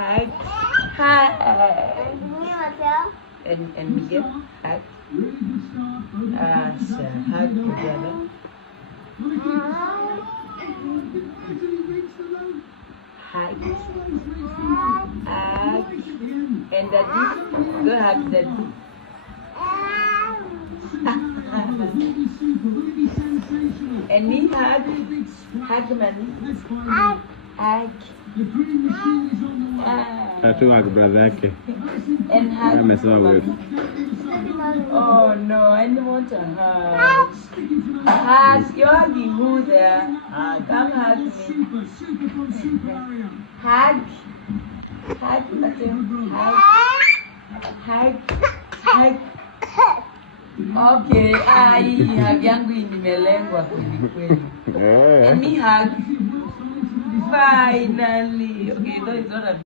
Hug. Hug. Mateo. And Miguel. Hug. So hug together. Hug. Hug. And daddy. Go hug daddy. And me hug. Hug money. Hug. I feel like a brother. Okay. And hug. I'm messing with. Oh no, I don't want to hug. Hug. You're hugging who there? Come hug me. Hug. Hug, Mateo. Hug. Hug. Hug. Okay, hug yangu nimelengwa kweli kweli. And me hug. Finally. Okay, though it's not a